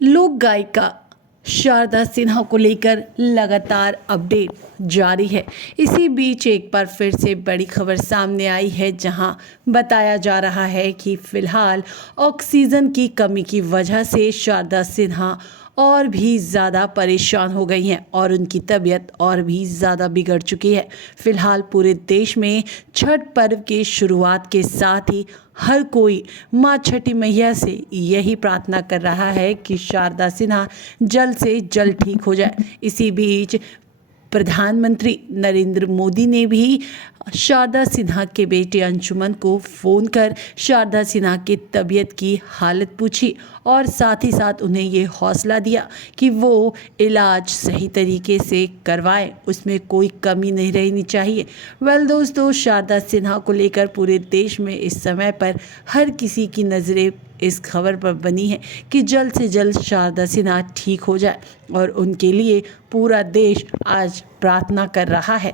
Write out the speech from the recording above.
लोक गायिका शारदा सिन्हा को लेकर लगातार अपडेट जारी है। इसी बीच एक बार फिर से बड़ी खबर सामने आई है, जहां बताया जा रहा है कि फिलहाल ऑक्सीजन की कमी की वजह से शारदा सिन्हा और भी ज़्यादा परेशान हो गई हैं और उनकी तबीयत और भी ज़्यादा बिगड़ चुकी है। फिलहाल पूरे देश में छठ पर्व की शुरुआत के साथ ही हर कोई माँ छठी मैया से यही प्रार्थना कर रहा है कि शारदा सिन्हा जल्द से जल्द ठीक हो जाए। इसी बीच प्रधानमंत्री नरेंद्र मोदी ने भी शारदा सिन्हा के बेटे अंशुमन को फ़ोन कर शारदा सिन्हा की तबीयत की हालत पूछी और साथ ही साथ उन्हें ये हौसला दिया कि वो इलाज सही तरीके से करवाएं, उसमें कोई कमी नहीं रहनी चाहिए। दोस्तों, शारदा सिन्हा को लेकर पूरे देश में इस समय पर हर किसी की नज़रें इस खबर पर बनी है कि जल्द से जल्द शारदा सिन्हा ठीक हो जाए और उनके लिए पूरा देश आज प्रार्थना कर रहा है।